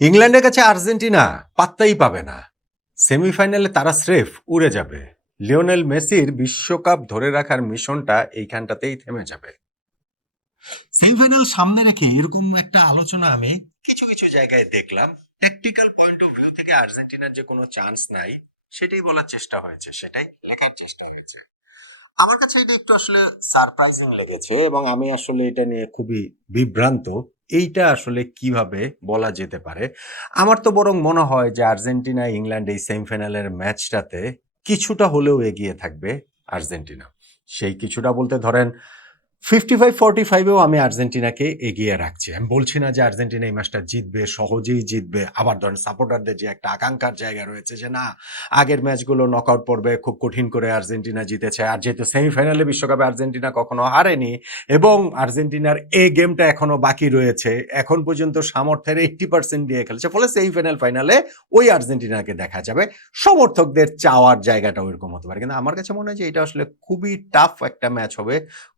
ইংল্যান্ডের কাছে আর্জেন্টিনা পাত্তাই পাবে না। সেমিফাইনালে তারা স্রেফ উড়ে যাবে। লিওনেল মেসির বিশ্বকাপ ধরে রাখার মিশনটা এইখানটাতেই থেমে যাবে। সেমিফাইনাল সামনে রেখে এরকম একটা আলোচনা আমি কিছু কিছু জায়গায় দেখলাম। ট্যাকটিক্যাল পয়েন্ট অফ ভিউ থেকে আর্জেন্টিনার যে কোনো চান্স নাই সেটাই বলার চেষ্টা হয়েছে, সেটাই লেখার চেষ্টা হয়েছে। আমার কাছে এটা একটু আসলে সারপ্রাইজিং লেগেছে এবং আমি আসলে এটা নিয়ে খুবই বিভ্রান্ত। এইটা আসলে কিভাবে বলা যেতে পারে? আমার তো বরং মনে হয় যে আর্জেন্টিনা ইংল্যান্ড এই সেমিফাইনালের ম্যাচটাতে কিছুটা হলেও এগিয়ে থাকবে আর্জেন্টিনা। সেই কিছুটা বলতে ধরেন 55-45-এও আমি আর্জেন্টিনাকে এগিয়ে রাখছি। আমি বলছি না যে আর্জেন্টিনা এই ম্যাচটা জিতবে, সহজেই জিতবে। আবার ধরেন সাপোর্টারদের যে একটা আকাঙ্ক্ষার জায়গা রয়েছে যে না, আগের ম্যাচগুলো নকআউট পর্বে খুব কঠিন করে আর্জেন্টিনা জিতেছে। আর যেহেতু সেমিফাইনালে বিশ্বকাপে আর্জেন্টিনা কখনো হারেনি এবং আর্জেন্টিনার এই গেমটা এখনো বাকি রয়েছে। এখন পর্যন্ত সামর্থ্যের 80% দিয়ে খেলেছে। ফলে সেমিফাইনাল ফাইনালে ওই আর্জেন্টিনাকে দেখা যাবে। সমর্থকদের চাওয়ার জায়গাটা ওইরকম হতে পারে। কিন্তু আমার কাছে মনে হয় যে এটা আসলে খুবই টাফ একটা ম্যাচ হবে।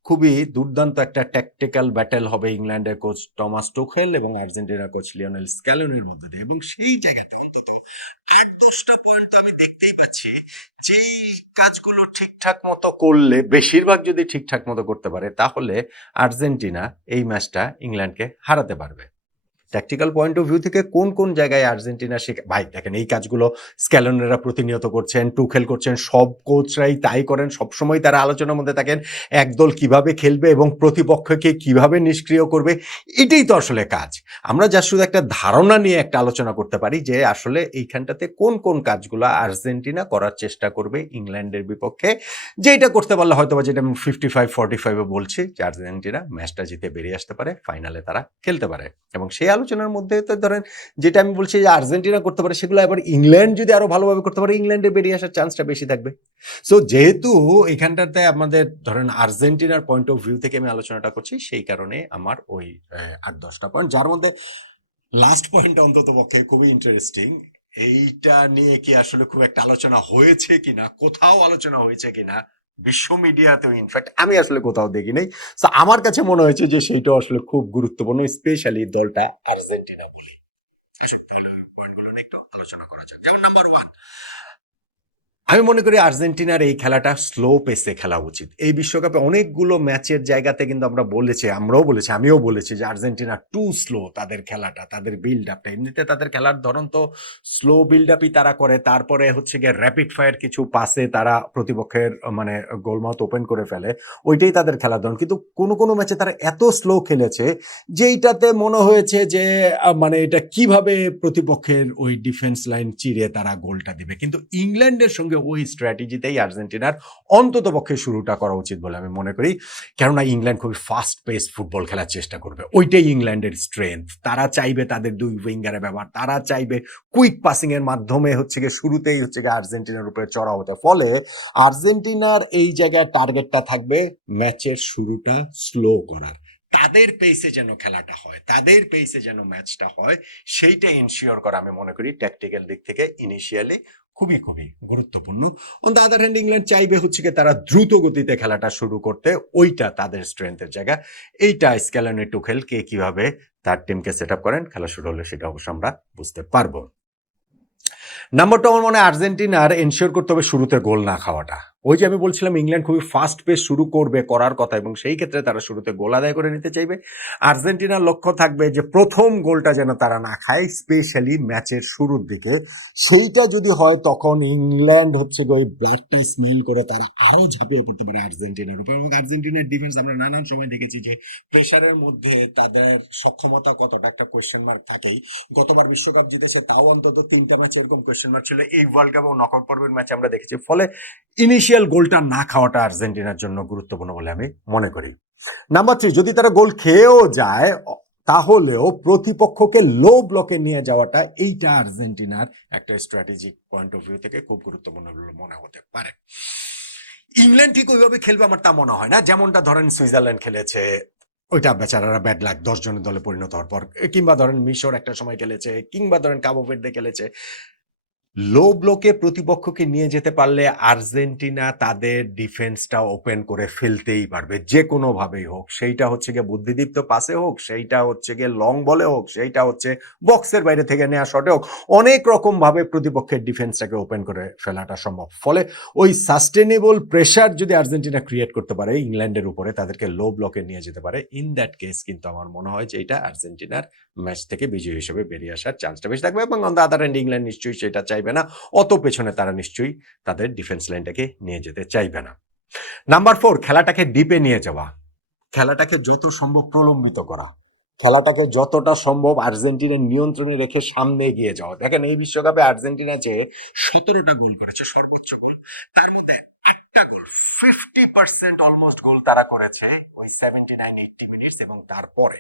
খুবই দুর্দান্ত একটা ট্যাকটিক্যাল ব্যাটেল হবে ইংল্যান্ডের কোচ টমাস টুখেল এবং আর্জেন্টিনার কোচ লিওনেল স্ক্যালোনির মধ্যে দিয়ে। এবং সেই জায়গাতে অন্তত 8-10টা পয়েন্ট তো আমি দেখতেই পাচ্ছি যেই কাজগুলো ঠিকঠাক মতো করলে, বেশিরভাগ যদি ঠিকঠাক মতো করতে পারে, তাহলে আর্জেন্টিনা এই ম্যাচটা ইংল্যান্ডকে হারাতে পারবে। ট্যাকটিক্যাল পয়েন্ট অফ ভিউ থেকে কোন কোন জায়গায় আর্জেন্টিনা ভাই দেখেন এই কাজগুলো স্ক্যালোনেরা প্রতিনিয়ত করছেন, টুখেল করছেন, সব কোচরাই তাই করেন। সবসময় তারা আলোচনার মধ্যে থাকেন একদল কিভাবে খেলবে এবং প্রতিপক্ষকে কিভাবে নিষ্ক্রিয় করবে। এটাই তো আসলে কাজ। আমরা যা শুধু একটা ধারণা নিয়ে একটা আলোচনা করতে পারি যে আসলে এইখানটাতে কোন কোন কাজগুলো আর্জেন্টিনা করার চেষ্টা করবে ইংল্যান্ডের বিপক্ষে, যেটা করতে পারলে হয়তো বা, যেটা আমি 55-45-এ বলছি, যে আর্জেন্টিনা ম্যাচটা জিতে বেরিয়ে আসতে পারে, ফাইনালে তারা খেলতে পারে। এবং সেই আলোচনার মধ্যে তো ধরেন যেটা আমি বলছি যে আর্জেন্টিনা করতে পারে, সেগুলো আবার ইংল্যান্ড যদি আরো ভালোভাবে করতে পারে, ইংল্যান্ডে বেরিয়ে আসার চান্সটা বেশি থাকবে। সো যেহেতু এখানটাতে আমাদের ধরেন আর্জেন্টিনার পয়েন্ট অফ ভিউ থেকে আমি আলোচনাটা করছি, সেই কারণে আমার ওই 8-10টা পয়েন্ট, যার মধ্যে লাস্ট পয়েন্ট অন্তত পক্ষে খুবই ইন্টারেস্টিং। এইটা নিয়ে কি আসলে খুব একটা আলোচনা হয়েছে কিনা, কোথাও আলোচনা হয়েছে কিনা বিশ্ব মিডিয়াতেও, ইনফ্যাক্ট আমি আসলে কোথাও দেখি নাই। তো আমার কাছে মনে হয়েছে যে সেইটা আসলে খুব গুরুত্বপূর্ণ, স্পেশালি দলটা আর্জেন্টিনা বলে। আচ্ছা, তাহলে পয়েন্টগুলো নিয়ে একটু আলোচনা করা যাক। যেমন নাম্বার 1, আমি মনে করি আর্জেন্টিনার এই খেলাটা স্লো পেসে খেলা উচিত। এই বিশ্বকাপে অনেকগুলো ম্যাচের জায়গাতে কিন্তু আমরাও বলেছি, আমিও বলেছি যে আর্জেন্টিনা টু স্লো তাদের খেলাটা, তাদের বিল্ড আপটা। এমনিতে তাদের খেলার ধরন তো স্লো বিল্ড আপই তারা করে, তারপরে হচ্ছে গিয়ে র্যাপিড ফায়ার কিছু পাসে তারা প্রতিপক্ষের মানে গোলমাউথ ওপেন করে ফেলে, ওইটাই তাদের খেলার ধরন। কিন্তু কোনো কোনো ম্যাচে তারা এত স্লো খেলেছে যেইটাতে মনে হয়েছে যে মানে এটা কিভাবে প্রতিপক্ষের ওই ডিফেন্স লাইন চিরে তারা গোলটা দিবে। কিন্তু ইংল্যান্ডের সঙ্গে ওই স্ট্র্যাটেজিতেই আর্জেন্টিনার অন্তত পক্ষে শুরুটা করা উচিত বলে আমি মনে করি। কেননা ইংল্যান্ড খুবই ফাস্ট পেস ফুটবল খেলার চেষ্টা করবে, ওইটাই ইংল্যান্ডের স্ট্রেংথ। তারা চাইবে তাদের দুই উইঙ্গারের ব্যবহার, তারা চাইবে কুইক পাসিং এর মাধ্যমে হচ্ছে গিয়ে শুরুতেই হচ্ছে গিয়ে আর্জেন্টিনার উপরে চড়া হতে। ফলে আর্জেন্টিনার এই জায়গায় টার্গেটটা থাকবে ম্যাচের শুরুটা স্লো করার। তাদের পেসে যেন খেলাটা হয়, তাদের পেসে যেন ম্যাচটা হয়, সেইটা ইনশিওর করা আমি মনে করি ট্যাকটিক্যাল দিক থেকে ইনিশিয়ালি খুবই খুবই গুরুত্বপূর্ণ। On the other hand England চাইবে হচ্ছে কি তারা দ্রুত গতিতে খেলাটা শুরু করতে, ওইটা তাদের স্ট্রেংথের জায়গা। এইটা স্ক্যালোনি টুখেল কে কিভাবে তার টিমকে সেট আপ করেন, খেলা শুরু হলে সেটা অবশ্য আমরা বুঝতে পারবো। নাম্বার 2, আমার মনে হয় আর্জেন্টিনার এনশিওর করতে হবে শুরুতে গোল না খাওয়াটা। ওই যে আমি বলছিলাম ইংল্যান্ড খুবই ফাস্ট পেস শুরু করবে, করার কথা, এবং সেই ক্ষেত্রে তারা শুরুতে গোল আদায় করে নিতে চাইবে। আর্জেন্টিনার লক্ষ্য থাকবে যে প্রথম গোলটা যেন তারা না খায়, স্পেশালি ম্যাচের শুরুর দিকে। সেইটা যদি হয় তখন ইংল্যান্ড হচ্ছে ওই ব্লাডটা স্মেল করে তারা আরো ঝাঁপিয়ে পড়তে পারে আর্জেন্টিনার উপর। এবং আর্জেন্টিনার ডিফেন্স আমরা নানান সময় দেখেছি যে প্রেশারের মধ্যে তাদের সক্ষমতা কতটা একটা কোয়েশ্চেন মার্ক থাকেই। গতবার বিশ্বকাপ জিতেছে, তাও অন্তত 3টা ম্যাচ এরকম কোয়েশ্চেন মার্ক ছিল। এই ওয়ার্ল্ড কাপ ও নকআউট পর্বের ম্যাচে আমরা দেখেছি। ফলে ইনিশিয়াল গোলটা না খাওয়াটা আর্জেন্টিনার জন্য গুরুত্বপূর্ণ বলে আমি মনে করি। নাম্বার 3, যদি তারা গোল খেয়েও যায় তাহলেও প্রতিপক্ষকে লো ব্লকে নিয়ে যাওয়াটা, এইটা আর্জেন্টিনার একটা স্ট্র্যাটেজিক পয়েন্ট অফ ভিউ থেকে খুব গুরুত্বপূর্ণ বলে মনে হতে পারে। ইংল্যান্ড ঠিক ওইভাবে খেলবে আমার তা মনে হয় না, যেমনটা ধরেন সুইজারল্যান্ড খেলেছে। ওইটা বেচারারা ব্যাড লাক, 10 জনের দলে পরিণত হওয়ার পর। কিংবা ধরেন মিশর একটা সময় খেলেছে, কিংবা ধরেন কাবো ভের্দে খেলেছে। লো ব্লকে প্রতিপক্ষকে নিয়ে যেতে পারলে আর্জেন্টিনা তাদের ডিফেন্সটা ওপেন করে ফেলতেই পারবে যে কোনোভাবেই হোক, সেইটা হচ্ছে গিয়ে বুদ্ধিদীপ্ত পাসে হোক, সেইটা হচ্ছে গিয়ে লং বলে হোক, সেইটা হচ্ছে বক্সের বাইরে থেকে নেওয়া শটে হোক, অনেক রকম ভাবে প্রতিপক্ষের ডিফেন্সটাকে ওপেন করে ফেলাটা সম্ভব। ফলে ওই সাস্টেনেবল প্রেশার যদি আর্জেন্টিনা ক্রিয়েট করতে পারে ইংল্যান্ডের উপরে, তাদেরকে লো ব্লকে নিয়ে যেতে পারে, ইন দ্যাট কেস কিন্তু আমার মনে হয় যে এটা আর্জেন্টিনার ম্যাচ থেকে বিজয়ী হিসেবে বেরিয়ে আসার চান্সটা বেশি থাকবে। এবং on the other and England নিশ্চয়ই সেটা চাইবে না, অত পেছনে তারা নিশ্চয়ই তাদের ডিফেন্স লাইনটাকে নিয়ে যেতে চাইবে না। নাম্বার 4, খেলাটাকে ডিপে নিয়ে যাওয়া, খেলাটাকে যত সম্ভব প্রলম্বিত করা, খেলাটাকে যতটা সম্ভব আর্জেন্টিনার নিয়ন্ত্রণে রেখে সামনে এগিয়ে যাওয়া। দেখেন এই বিশ্বকাপে আর্জেন্টিনা যে 17টা গোল করেছে, সর্বোচ্চ গোল, তার মধ্যে একটা গোল 50% অলমোস্ট গোল তারা করেছে ওই 79-80 মিনিটস এবং তারপরে।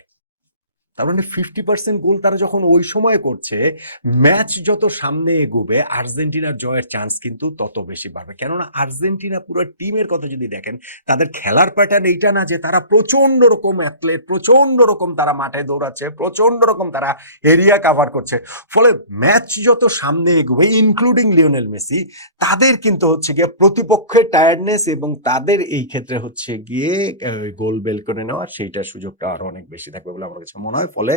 তার মানে 50% গোল তারা যখন ওই সময় করছে, ম্যাচ যত সামনে এগোবে আর্জেন্টিনার জয়ের চান্স কিন্তু তত বেশি বাড়বে। কেননা আর্জেন্টিনা পুরো টিমের কথা যদি দেখেন, তাদের খেলার প্যাটার্ন এইটা না যে তারা প্রচন্ড রকম অ্যাথলেট, প্রচন্ড রকম তারা মাঠে দৌড়াচ্ছে, প্রচন্ড রকম তারা এরিয়া কাভার করছে। ফলে ম্যাচ যত সামনে এগোবে, ইনক্লুডিং লিওনেল মেসি, তাদের কিন্তু হচ্ছে গিয়ে প্রতিপক্ষের টায়ার্ডনেস এবং তাদের এই ক্ষেত্রে হচ্ছে গিয়ে গোল বেল করে নেওয়া, সেইটার সুযোগটা আরো অনেক বেশি থাকবে বলে আমার কাছে মনে হয়। ফলে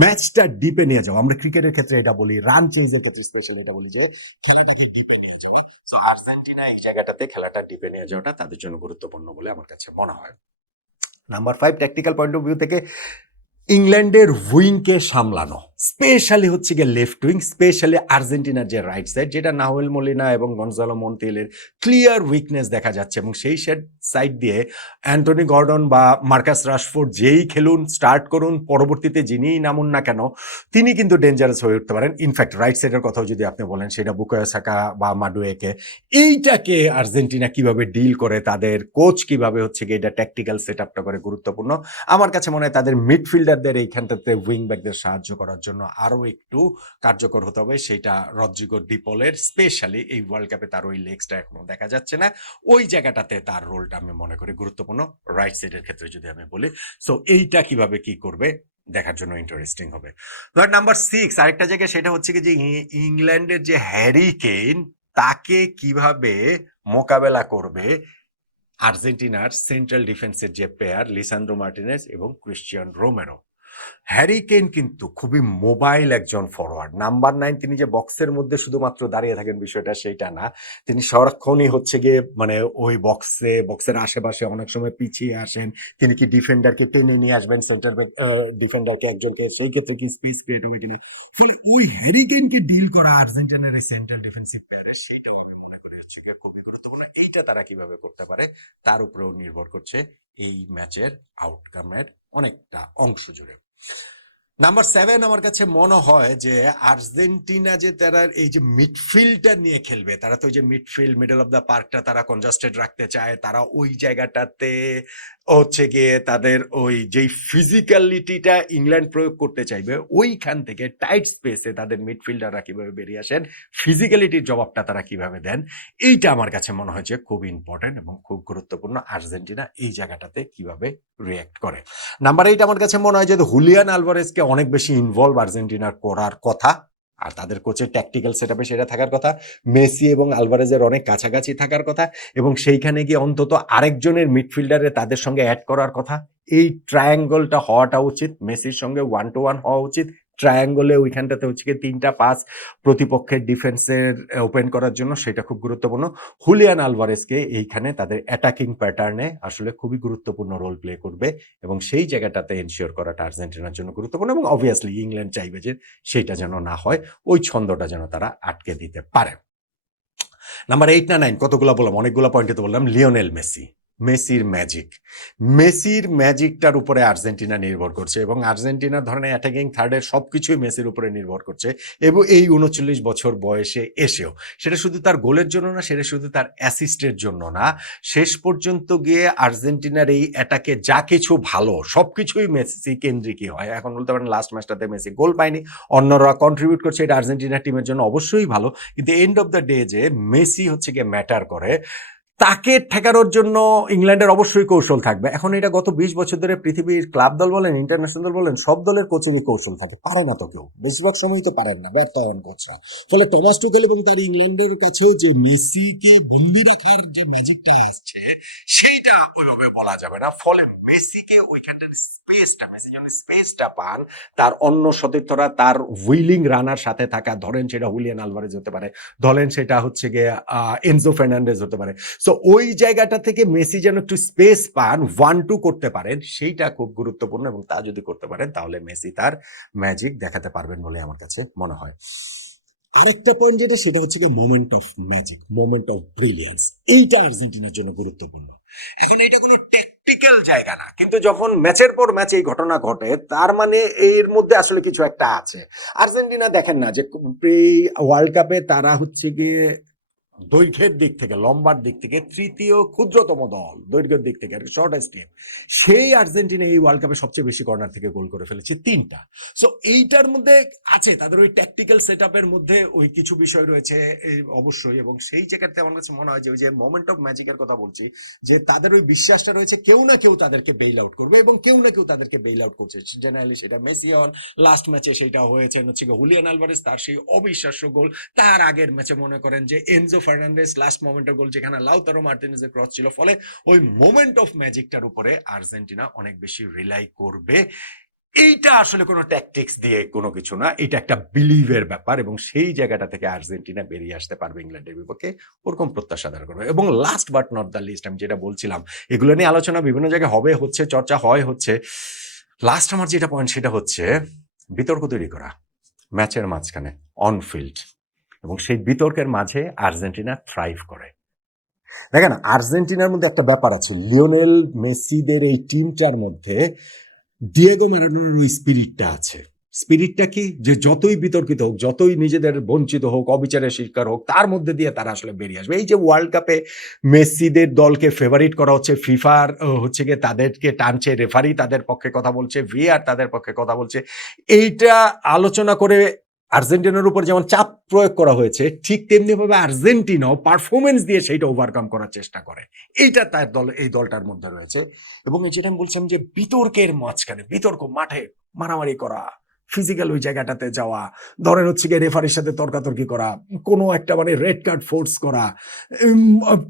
ম্যাচটা ডিপে নিয়ে যাও, আমরা ক্রিকেটের ক্ষেত্রে এটা বলি, রান চেঞ্জের ক্ষেত্রে স্পেশালি এটা বলি যে খেলাটাকে ডিপে নিয়ে যাবে। সো আর্জেন্টিনা এই জায়গাটাতে খেলাটা ডিপে নিয়ে যাওয়াটা তাদের জন্য গুরুত্বপূর্ণ বলে আমার কাছে মনে হয়। Number 5, technical point of view থেকে ইংল্যান্ডের উইংকে সামলানো, স্পেশালি হচ্ছে গিয়ে লেফট উইং, স্পেশালি আর্জেন্টিনার যে রাইট সাইড, যেটা নাহুয়েল মলিনা এবং গনজালো মন্টিয়েলের ক্লিয়ার উইকনেস দেখা যাচ্ছে, এবং সেই সাইড দিয়ে অ্যান্টনি গর্ডন বা মার্কাস রাশফোর্ড যেই খেলুন, স্টার্ট করুন, পরবর্তীতে যিনিই নামুন না কেন, তিনি কিন্তু ডেঞ্জারাস হয়ে উঠতে পারেন। ইনফ্যাক্ট রাইট সাইডের কথাও যদি আপনি বলেন, সেটা বুকায়ো সাকা বা মাডুয়েকে, এইটাকে আর্জেন্টিনা কিভাবে ডিল করে, তাদের কোচ কিভাবে হচ্ছে গিয়ে এটা ট্যাকটিক্যাল সেট আপটা করে গুরুত্বপূর্ণ। আমার কাছে মনে হয় তাদের মিডফিল্ডারদের এইখানটাতে উইং ব্যাকদের সাহায্য করার জন্য আরো একটু কার্যকর হতে হবে। সেটা রদ্রিগো ডিপলের, স্পেশালি এই ওয়ার্ল্ড কাপে তার ওই লেগসটা এখনো দেখা যাচ্ছে না, ওই জায়গাটাতে তার রোলটা আমি মনে করি গুরুত্বপূর্ণ রাইট সাইডের ক্ষেত্রে যদি আমি বলি। সো এইটা কিভাবে কি করবে দেখার জন্য ইন্টারেস্টিং হবে। নাম্বার 6, আরেকটা জায়গা, সেটা হচ্ছে কি যে ইংল্যান্ডের যে হ্যারি কেইন, তাকে কিভাবে মোকাবেলা করবে আর্জেন্টিনার সেন্ট্রাল ডিফেন্সের যে পেয়ার লিসান্দ্রো মার্টিনেজ এবং ক্রিশ্চিয়ান রোমেরো। হ্যারি কেইন কিন্তু খুবই মোবাইল একজন ফরওয়ার্ড, নাম্বার 9। তিনি যে বক্সের মধ্যে শুধুমাত্র দাঁড়িয়ে থাকেন বিষয়টা সেইটা না, তিনি সারাক্ষণই হচ্ছে গিয়ে মানে ওই বক্সের আশেপাশে অনেক সময় পিছিয়ে আসেন। তিনি কি ডিফেন্ডারকে টেনে নিয়ে আসবেন, সেন্টার ডিফেন্ডারকে একজনকে, সেই ক্ষেত্রে কি স্পেস ক্রিয়েট হবে কিনা। ফলে ওই হ্যারি কেইনকে ডিল করা আর্জেন্টিনার এই সেন্ট্রাল ডিফেন্সিভ প্লেয়ারের, সেইটা আমি মনে করি হচ্ছে গিয়ে খুবই গুরুত্বপূর্ণ। এইটা তারা কিভাবে করতে পারে তার উপরেও নির্ভর করছে এই ম্যাচের আউটকামের অনেকটা অংশ জুড়ে। নাম্বার 7, আমার কাছে মনে হয় যে আর্জেন্টিনা যে তারা এই যে মিডফিল্ডটা নিয়ে খেলবে, তারা তো ওই যে মিডফিল্ড, মিডল অফ দ্য পার্কটা তারা কনজাস্টেড রাখতে চায়, তারা ওই জায়গাটাতে হচ্ছে গিয়ে তাদের ওই যেই ফিজিক্যালিটিটা ইংল্যান্ড প্রয়োগ করতে চাইবে, ওইখান থেকে টাইট স্পেসে তাদের মিডফিল্ডাররা কিভাবে বেরিয়ে আসেন, ফিজিক্যালিটির জবাবটা তারা কিভাবে দেন, এইটা আমার কাছে মনে হয় যে খুব ইম্পর্টেন্ট এবং খুব গুরুত্বপূর্ণ আর্জেন্টিনা এই জায়গাটাতে কিভাবে রিয়্যাক্ট করে। নাম্বার 8, আমার কাছে মনে হয় যে হুলিয়ান আলভারেজকে অনেক বেশি ইনভলভ আর্জেন্টিনার করার কথা, আর তাদের কোচের ট্যাকটিক্যাল সেট আপে সেটা থাকার কথা, মেসি এবং আলভারেজের অনেক কাছাকাছি থাকার কথা, এবং সেইখানে গিয়ে অন্তত আরেকজনের মিডফিল্ডারে তাদের সঙ্গে অ্যাড করার কথা। এই ট্রায়াঙ্গলটা হওয়াটা উচিত, মেসির সঙ্গে 1-to-1 হওয়া উচিত। ট্রায়াঙ্গলে ওইখানটাতে হচ্ছে কি 3টা পাস প্রতিপক্ষের ডিফেন্সের ওপেন করার জন্য, সেটা খুব গুরুত্বপূর্ণ। হুলিয়ান আলভারেজকে এইখানে তাদের অ্যাটাকিং প্যাটার্নে আসলে খুবই গুরুত্বপূর্ণ রোল প্লে করবে, এবং সেই জায়গাটাতে এনশিওর করাটা আর্জেন্টিনার জন্য গুরুত্বপূর্ণ। এবং অবভিয়াসলি ইংল্যান্ড চাইবে যে সেইটা যেন না হয়, ওই ছন্দটা যেন তারা আটকে দিতে পারে। নাম্বার 8 না 9, কতগুলো বললাম, অনেকগুলো পয়েন্টে তো বললাম। লিওনেল মেসি, মেসির ম্যাজিকটার উপরে আর্জেন্টিনা নির্ভর করছে, এবং আর্জেন্টিনার ধরনের অ্যাটাকিং থার্ডের সবকিছুই মেসির উপরে নির্ভর করছে। এবং এই 39 বছর বয়সে এসেও সেটা শুধু তার গোলের জন্য না, সেটা শুধু তার অ্যাসিস্টের জন্য না, শেষ পর্যন্ত গিয়ে আর্জেন্টিনার এই অ্যাটাকে যা কিছু ভালো সবকিছুই মেসি কেন্দ্রিকই হয়। এখন বলতে পারেন লাস্ট ম্যাচটাতে মেসি গোল পায়নি, অন্যরা কন্ট্রিবিউট করছে, এটা আর্জেন্টিনা টিমের জন্য অবশ্যই ভালো, কিন্তু এন্ড অফ দ্য ডে যে মেসি হচ্ছে গিয়ে ম্যাটার করে, তাকে ঠেকানোর জন্য ইংল্যান্ডের অবশ্যই কৌশল থাকবে। এখন এটা গত 20 বছর ধরে পৃথিবীর ক্লাব দল বলেন, ইন্টারন্যাশনাল দল বলেন, সব দলের কোচেরই কৌশল থাকে। পারে না তো কেউ, বেশিরভাগ সময়ই তো পারেন না, ব্যর্থ হন কোচরা। ফলে টমাস টুখেল এবং তার ইংল্যান্ডের কাছে যে মেসিকে বন্দি রাখার যে ম্যাজিকটা আসছে, সেইটা ওইভাবে বলা যাবে না। ফলে মেসিকে ওইখানটার স্পেসটা, মেসি যখন স্পেসটা পান, তার অন্য সতীর্থরা তার উইলিং রানার সাথে থাকা, ধরেন সেটা হুলিয়ান আলভারেজ হতে পারে, ধরেন সেটা হচ্ছে গিয়ে এনজো ফার্নান্ডেজ হতে পারে। সো ওই জায়গাটা থেকে মেসি যেন একটু স্পেস পান, 1-2 করতে পারেন, সেইটা খুব গুরুত্বপূর্ণ। এবং তা যদি করতে পারেন তাহলে মেসি তার ম্যাজিক দেখাতে পারবেন বলে আমার কাছে মনে হয়। আরেকটা পয়েন্ট যেটা, সেটা হচ্ছে গিয়ে moment of magic, moment of brilliance. এইটা আর্জেন্টিনার জন্য গুরুত্বপূর্ণ। এখন এটা কোনো টেকটিক্যাল জায়গা না, কিন্তু যখন ম্যাচের পর ম্যাচ এই ঘটনা ঘটে, তার মানে এর মধ্যে আসলে কিছু একটা আছে। আর্জেন্টিনা দেখেন না যে ওয়ার্ল্ড কাপে তারা হচ্ছে গিয়ে দৈর্ঘ্যের দিক থেকে, লম্বার দিক থেকে তৃতীয় ক্ষুদ্রতম দল, দৈর্ঘ্যের দিক থেকে শর্টেস্ট টিম। সেই আর্জেন্টিনা এই ওয়ার্ল্ড কাপে সবচেয়ে বেশি কর্নার থেকে গোল করে ফেলেছে 3টা। সো এইটার মধ্যে আছে তাদের ওই ট্যাকটিক্যাল সেটআপের মধ্যে ওই কিছু বিষয় রয়েছে অবশ্যই। এবং সেই জায়গাতে আমার কাছে মনে হয় যে ওই যে মোমেন্ট অফ ম্যাজিকের কথা বলছি, যে তাদের ওই বিশ্বাসটা রয়েছে কেউ না কেউ তাদেরকে বেইল আউট করবে, এবং কেউ না কেউ তাদেরকে বেইল আউট করছে। জেনারেলি সেটা মেসি হন, লাস্ট ম্যাচে সেটা হয়েছে হচ্ছে হুলিয়ান আলভারেজ, তার সেই অবিশ্বাস্য গোল। তার আগের ম্যাচে মনে করেন যে এনজো ফার্নান্ডেজ লাস্ট মোমেন্টের গোল, যেখানে লাউতারো মার্টিনেজের ক্রস ছিল। ফলে ওই মোমেন্ট অফ ম্যাজিকটার উপরে আর্জেন্টিনা অনেক বেশি রিলাই করবে। এইটা আসলে কোনো ট্যাকটিক্স দিয়ে কোনো কিছু না, এটা একটা বিলিভের ব্যাপার। এবং সেই জায়গাটা থেকে আর্জেন্টিনা বেরিয়ে আসতে পারবে ইংল্যান্ডের বিপক্ষে, ওরকম প্রত্যাশা ধারণ করবে। এবং last but not the least, আমি যেটা বলছিলাম, এগুলো নিয়ে আলোচনা বিভিন্ন জায়গায় হবে, হচ্ছে, চর্চা হচ্ছে। লাস্ট আমার যেটা পয়েন্ট, সেটা হচ্ছে বিতর্ক তৈরি করা ম্যাচের মাঝখানে, অনফিল্ড। এবং সেই বিতর্কের মাঝে আর্জেন্টিনা থ্রাইভ করে। দেখেন, আর্জেন্টিনার মধ্যে একটা ব্যাপার আছে, লিওনেল মেসিদের এই টিমটার মধ্যে ডিয়েগো ম্যারাডোনার ওই স্পিরিটটা আছে। স্পিরিটটা কি, যে যতই বিতর্কিত হোক, যতই নিজেদের বঞ্চিত হোক, অবিচারের শিকার হোক, তার মধ্যে দিয়ে তারা আসলে বেরিয়ে আসবে। এই যে ওয়ার্ল্ড কাপে মেসিদের দলকে ফেভারিট করা হচ্ছে, ফিফার হচ্ছে গিয়ে তাদেরকে টানছে, রেফারি তাদের পক্ষে কথা বলছে, ভিআর তাদের পক্ষে কথা বলছে, এইটা আলোচনা করে আর্জেন্টিনার উপর যেমন চাপ প্রয়োগ করা হয়েছে, ঠিক তেমনি ভাবে আর্জেন্টিনাও পারফরমেন্স দিয়ে সেইটা ওভারকাম করার চেষ্টা করে। এইটা তার দল, এই দলটার মধ্যে রয়েছে। এবং এই যেটা আমি বলছিলাম যে বিতর্কের মাঝখানে, বিতর্ক মাঠে মারামারি করা, ফিজিক্যাল ওই জায়গাটাতে যাওয়া, ধরেন হচ্ছে গিয়ে রেফারির সাথে তর্কাতর্কি করা, কোনো একটা মানে রেড কার্ড ফোর্স করা,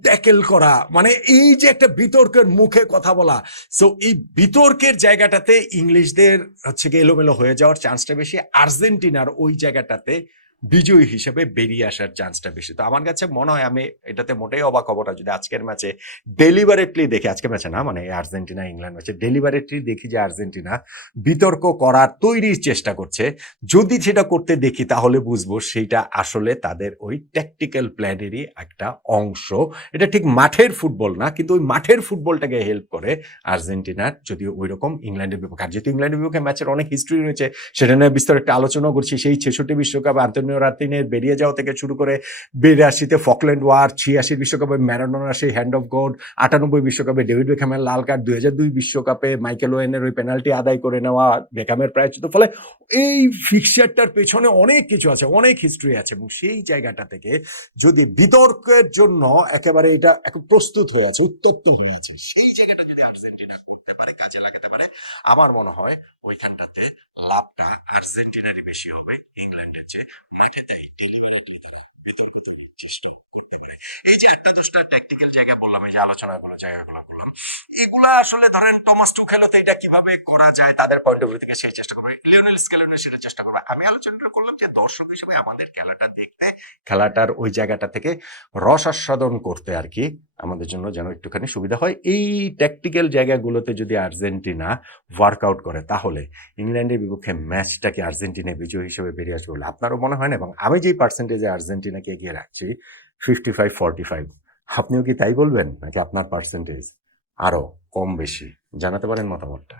ট্যাকেল করা, মানে এই যে একটা বিতর্কের মুখে কথা বলা। সো এই বিতর্কের জায়গাটাতে ইংলিশদের হচ্ছে গিয়ে এলোমেলো হয়ে যাওয়ার চান্সটা বেশি, আর্জেন্টিনার ওই জায়গাটাতে বিজয়ী হিসেবে বেরিয়ে আসার চান্সটা বেশি। তো আমার কাছে মনে হয়, আমি এটাতে মোটেই অবাক হব না যদি আজকের ম্যাচে ডেলিভারেটলি দেখি, আজকের ম্যাচে না, মানে আর্জেন্টিনা ইংল্যান্ড ম্যাচে ডেলিভারেটলি দেখি যে আর্জেন্টিনা বিতর্ক করার তৈরির চেষ্টা করছে। যদি সেটা করতে দেখি তাহলে বুঝবো সেইটা আসলে তাদের ওই ট্যাকটিক্যাল প্ল্যানেরই একটা অংশ। এটা ঠিক মাঠের ফুটবল না, কিন্তু ওই মাঠের ফুটবলটাকে হেল্প করে আর্জেন্টিনার, যদিও ওই রকম ইংল্যান্ডের বিপক্ষে। আর যেহেতু ইংল্যান্ডের বিপক্ষে ম্যাচের অনেক হিস্ট্রি রয়েছে, সেটা নিয়ে বিস্তারিত একটা আলোচনা করছি। সেই 66 বিশ্বকাপ আন্তোনিও রাতিনের বেরিয়ে যাওয়া থেকে শুরু করে, 82-তে ফকল্যান্ড ওয়ার, 86 বিশ্বকাপে ম্যারাডোনার সেই হ্যান্ড অফ গড, 98 বিশ্বকাপে ডেভিড বেকহ্যামের লাল কার্ড, 2002 বিশ্বকাপে মাইকেল ওয়েনের ওই পেনাল্টি আদায় করে নেওয়া, বেকহ্যামের প্রায়শ্চিত্ত। ফলে এই ফিক্সারটার পেছনে অনেক কিছু আছে, অনেক হিস্ট্রি আছে। এবং সেই জায়গাটা থেকে যদি বিতর্কের জন্য একেবারে এটা প্রস্তুত হয়ে আছে, উত্তপ্ত হয়ে আছে, সেই জায়গাটা যদি আর্জেন্টিনা করতে পারে, কাজে লাগাতে পারে, আমার মনে হয় ওইখানটাতে লাভটা আর্জেন্টিনারই বেশি হবে ইংল্যান্ডের চেয়ে। মাঠে তাই ডেলিভারিটি তারা বিতর্ক তৈরির চেষ্টা করতে পারে। এই যে একটা দুটা টেকনিক্যাল জায়গা বললাম, এই যে আলোচনাগুলো জায়গাগুলো বললাম, এগুলা আসলে ধরেন টমাস টুখেলও এটা কিভাবে করা যায় তাদের পয়েন্ট অফ ভিউ থেকে সেই চেষ্টা করবে, লিওনেল স্কেলনি সেটা চেষ্টা করবে। আমি আলোচনাটা করলাম যে দর্শক হিসেবে আমাদের খেলাটা দেখতে, খেলাটার ওই জায়গাটা থেকে রস আস্বাদন করতে আর কি, আমাদের জন্য যেন একটুখানি সুবিধা হয়। এই ট্যাকটিক্যাল জায়গাগুলোতে যদি আর্জেন্টিনা ওয়ার্কআউট করে, তাহলে ইংল্যান্ডের বিপক্ষে ম্যাচটাকে আর্জেন্টিনা বিজয়ী হিসেবে বেরিয়ে আসবে বলে আপনারও মনে হয় না? এবং আমি যেই পার্সেন্টেজে আর্জেন্টিনাকে এগিয়ে রাখছি, 55-45, আপনিও কি তাই বলবেন, নাকি আপনার পার্সেন্টেজ আরো কম বেশি? জানাতে পারেন মতামতটা।